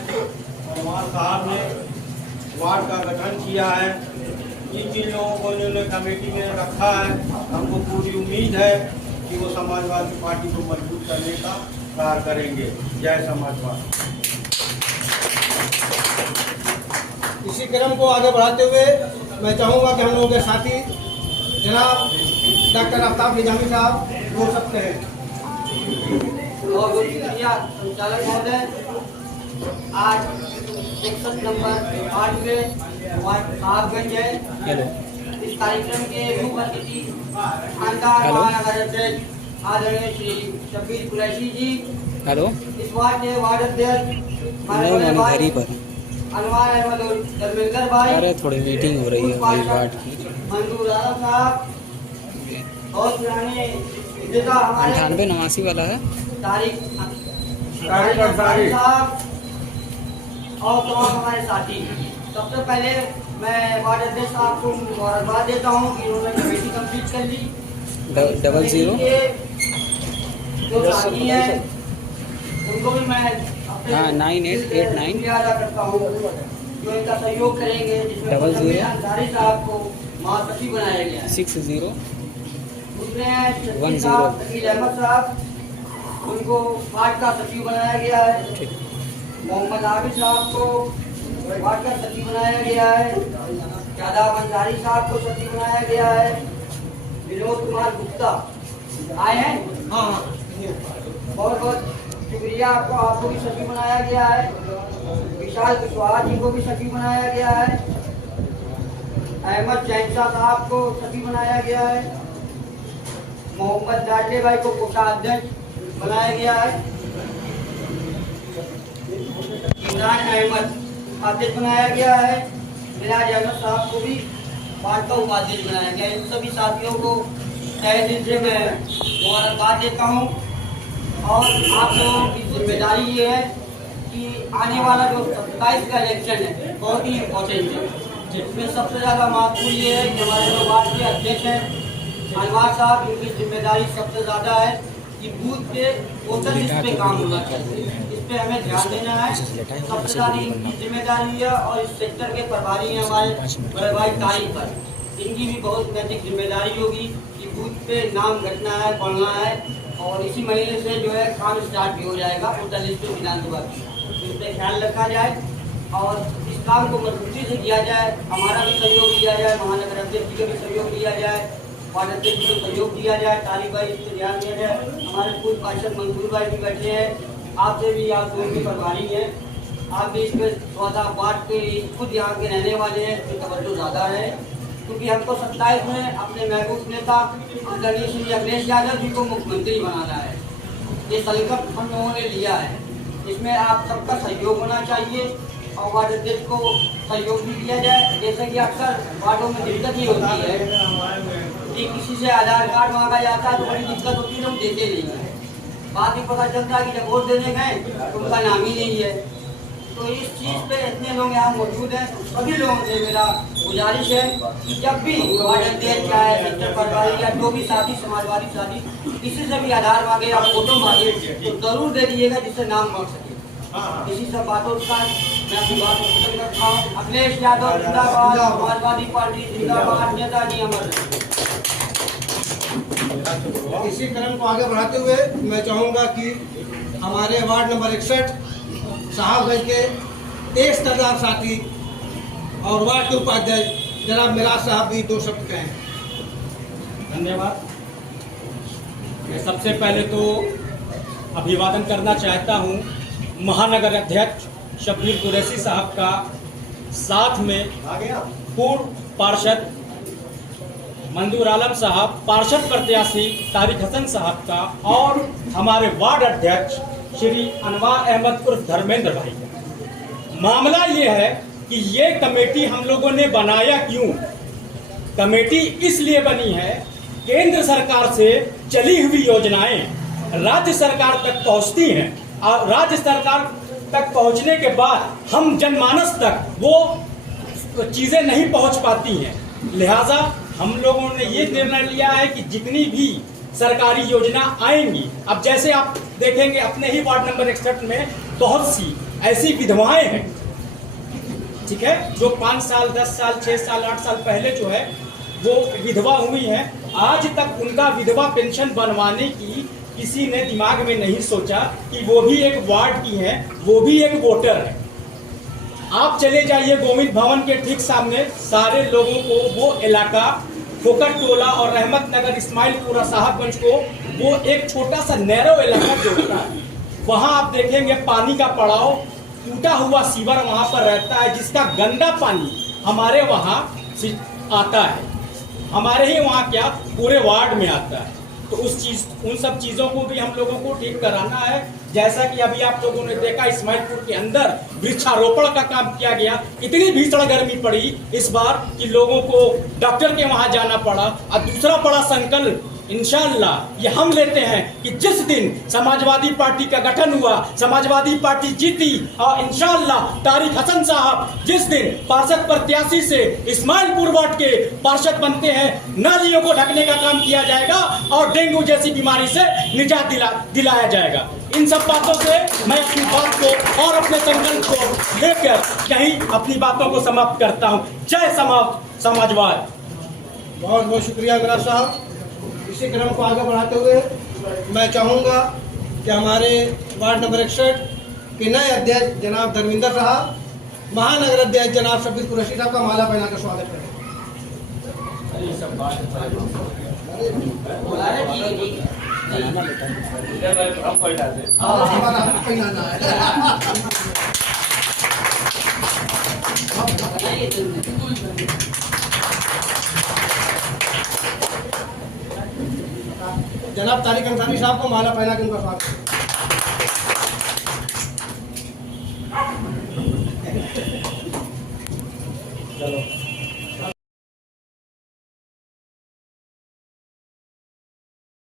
कुमार साहब ने वार्ड का गठन किया है। जिन लोगों को इन्होंने कमेटी में रखा है, हमको पूरी उम्मीद है कि वो समाजवादी पार्टी को मजबूत करने का कार्य करेंगे। जय समाजवाद। इसी क्रम को आगे बढ़ाते हुए मैं चाहूँगा कि हम लोगों के साथी जनाब डॉक्टर आफ्ताब निजामी साहब बोल सकते हैं। और संचालक महोदय, आज 61 नंबर वार्ड में साहबगंज है। इस कार्यक्रम के मुख्य अतिथि खानदार महानगर अध्यक्ष आदरणीय श्री शब्बीर कुरैशी जी, इस वार्ड के वार्ड अध्यक्ष अनवार अहमद और धर्मेंद्र भाई, अरे थोड़ी मीटिंग हो रही है हमारी वार्ड की। मंजूर आलम साहब और पुराने नेता हमारे 98 वाला है तारिक साहब और तमाम हमारे साथी। सबसे पहले मैं वार्ड अध्यक्ष साहब को मुबारकबाद देता हूँ कि उन्होंने कमेटी कंप्लीट कर ली। 00 जो साथी हैं उनको भी मैं 9889 अदा करता हूँ जो इनका सहयोग करेंगे, जिसमें 00 अंसारी साहब को महासचिव बनाया गया है। 60 दूसरे हैं शकील साहब, शकील अहमद साहब, उनको वार्ड का सचिव बनाया गया है। मोहम्मद आबिद साहब को वार्ड का सचिव बनाया गया है। शादाब अंसारी साहब को सचिव बनाया गया है। विनोद कुमार गुप्ता आए हैं, बहुत बहुत शुक्रिया आपको भी सचिव बनाया गया है। विशाल कुशवाहा जी को भी सचिव बनाया गया है। अहमद जैनशाह साहब को सचिव बनाया गया है। मोहम्मद लाडले भाई को कोषाध्यक्ष बनाया गया है। इमरान अहमद अध्यक्ष बनाया गया है। मिराज अहमद साहब को भी वार्ड का उपाध्यक्ष बनाया गया है। इन सभी साथियों को तहे दिल से मैं मुबारकबाद देता हूँ। और आप लोगों की जिम्मेदारी ये है कि आने वाला जो 27 का इलेक्शन है बहुत ही इम्पोर्टेंट है, जिसमें सबसे ज़्यादा महत्वपूर्ण ये है कि हमारे जो वार्ड के अध्यक्ष हैं अनवार साहब, इनकी जिम्मेदारी सबसे ज़्यादा है कि बूथ पे वोटर लिस्ट पे काम होना चाहिए। इस पर हमें ध्यान देना है, सबसे ज़्यादा इनकी जिम्मेदारी है। और इस सेक्टर के प्रभारी हैं हमारे बड़े भाई तारिक पर, इनकी भी बहुत नैतिक जिम्मेदारी होगी कि बूथ पे नाम घटना है, बढ़ना है। और इसी महीने से जो है काम स्टार्ट भी हो जाएगा वोटर लिस्ट में विधानसभा की, इस पर ख्याल रखा जाए और इस काम को मजबूती से किया जाए। हमारा भी सहयोग लिया जाए, महानगर अध्यक्ष जी का भी सहयोग लिया जाए, वार्ड अध्यक्ष को सहयोग दिया जाए, तारिक भाई इस पर ध्यान दिया जाए। हमारे पूर्व पार्षद मंसूर भाई भी बैठे हैं, आपसे भी, आप लोग भी प्रभारी हैं, आप भी इस पर थोड़ा सा वार्ड के खुद यहाँ के रहने वाले हैं, इसकी तवज्जो ज़्यादा है। क्योंकि हमको 27 में अपने महबूब नेता आदरणीय श्री अखिलेश यादव जी को मुख्यमंत्री बनाना है। ये संकल्प हम लोगों ने लिया है, इसमें आप सबका सहयोग होना चाहिए और वार्ड अध्यक्ष को सहयोग भी दिया जाए। जैसे कि अक्सर वार्डों में दिक्कत ये होती है कि किसी से आधार कार्ड मांगा जाता है तो बड़ी दिक्कत होती है, लोग देते नहीं है। बाद में पता चलता है कि जब वोट देने गए तो उनका नाम ही नहीं है। तो इस चीज़ पे इतने लोग यहाँ मौजूद हैं, सभी लोगों से मेरा गुजारिश है कि जब भी वार्ड अध्यक्ष चाहे सेक्टर प्रभारी या जो भी साथी समाजवादी साथी किसी से भी आधार मांगे या फोटो मांगे तो जरूर दे दीजिएगा जिससे नाम बढ़ सके। इसी सब बातों के साथ मैं अपनी बात को खत्म करता हूँ। अखिलेश यादव जिंदाबाद, समाजवादी पार्टी जिंदाबाद, नेताजी अमर। इसी क्रम को आगे बढ़ाते हुए मैं चाहूँगा कि हमारे वार्ड नंबर 61 साहबगंज के एक सरदार साथी और वार्ड के उपाध्यक्ष जनाब मिराज साहब भी 2 शब्द कहें। धन्यवाद। मैं सबसे पहले तो अभिवादन करना चाहता हूँ महानगर अध्यक्ष शब्बीर कुरैशी साहब का, साथ में पूर्व पार्षद मंजूर आलम साहब, पार्षद प्रत्याशी तारिक हसन साहब का और हमारे वार्ड अध्यक्ष श्री अनवार अहमद उर्फ धर्मेंद्र भाई का। मामला ये है कि ये कमेटी हम लोगों ने बनाया क्यों? कमेटी इसलिए बनी है, केंद्र सरकार से चली हुई योजनाएं राज्य सरकार तक पहुंचती हैं और राज्य सरकार तक पहुंचने के बाद हम जनमानस तक वो चीज़ें नहीं पहुंच पाती हैं। लिहाजा हम लोगों ने ये निर्णय लिया है कि जितनी भी सरकारी योजना आएंगी, अब जैसे आप देखेंगे अपने ही वार्ड नंबर 61 में बहुत सी ऐसी विधवाएं हैं, ठीक है, जो 5 साल 10 साल 6 साल 8 साल पहले जो है वो विधवा हुई हैं, आज तक उनका विधवा पेंशन बनवाने की किसी ने दिमाग में नहीं सोचा कि वो भी एक वार्ड की है, वो भी एक वोटर है। आप चले जाइए गोविंद भवन के ठीक सामने, सारे लोगों को वो इलाका फोकट टोला और रहमत नगर इस्माइलपुरा साहबगंज को वो एक छोटा सा नैरो इलाका जोड़ता है। वहां आप देखेंगे पानी का पड़ाव, टूटा हुआ सीवर वहां पर रहता है, जिसका गंदा पानी हमारे वहां से आता है, हमारे ही वहां क्या पूरे वार्ड में आता है। तो उन सब चीजों को भी हम लोगों को ठीक कराना है। जैसा कि अभी आप लोगों ने देखा इस्माइलपुर के अंदर वृक्षारोपण का काम किया गया, इतनी भीषण गर्मी पड़ी इस बार कि लोगों को डॉक्टर के वहां जाना पड़ा। और दूसरा बड़ा संकल्प इंशाअल्लाह ये हम लेते हैं कि जिस दिन समाजवादी पार्टी का गठन हुआ, समाजवादी पार्टी जीती और इंशाअल्लाह तारिक हसन साहब जिस दिन पार्षद प्रत्याशी से इस्माइलपुर वार्ड के पार्षद बनते हैं, नालियों को ढकने का काम किया जाएगा और डेंगू जैसी बीमारी से निजात दिलाया जाएगा। इन सब बातों से मैं अपनी बात को और अपने संकल्प को लेकर कहीं अपनी बातों को समाप्त करता हूँ। जय समाजवाद। बहुत बहुत शुक्रिया मेरा साहब। इसी क्रम को आगे बढ़ाते हुए मैं चाहूँगा कि हमारे वार्ड नंबर 61 के नए अध्यक्ष जनाब धर्मिंदर साहब, महानगर अध्यक्ष जनाब शब्बीर कुरैशी साहब का माला पहनाकर स्वागत करें। जनाब तारिक अंसारी साहब को माला पहना के उनका स्वागत करें। चलो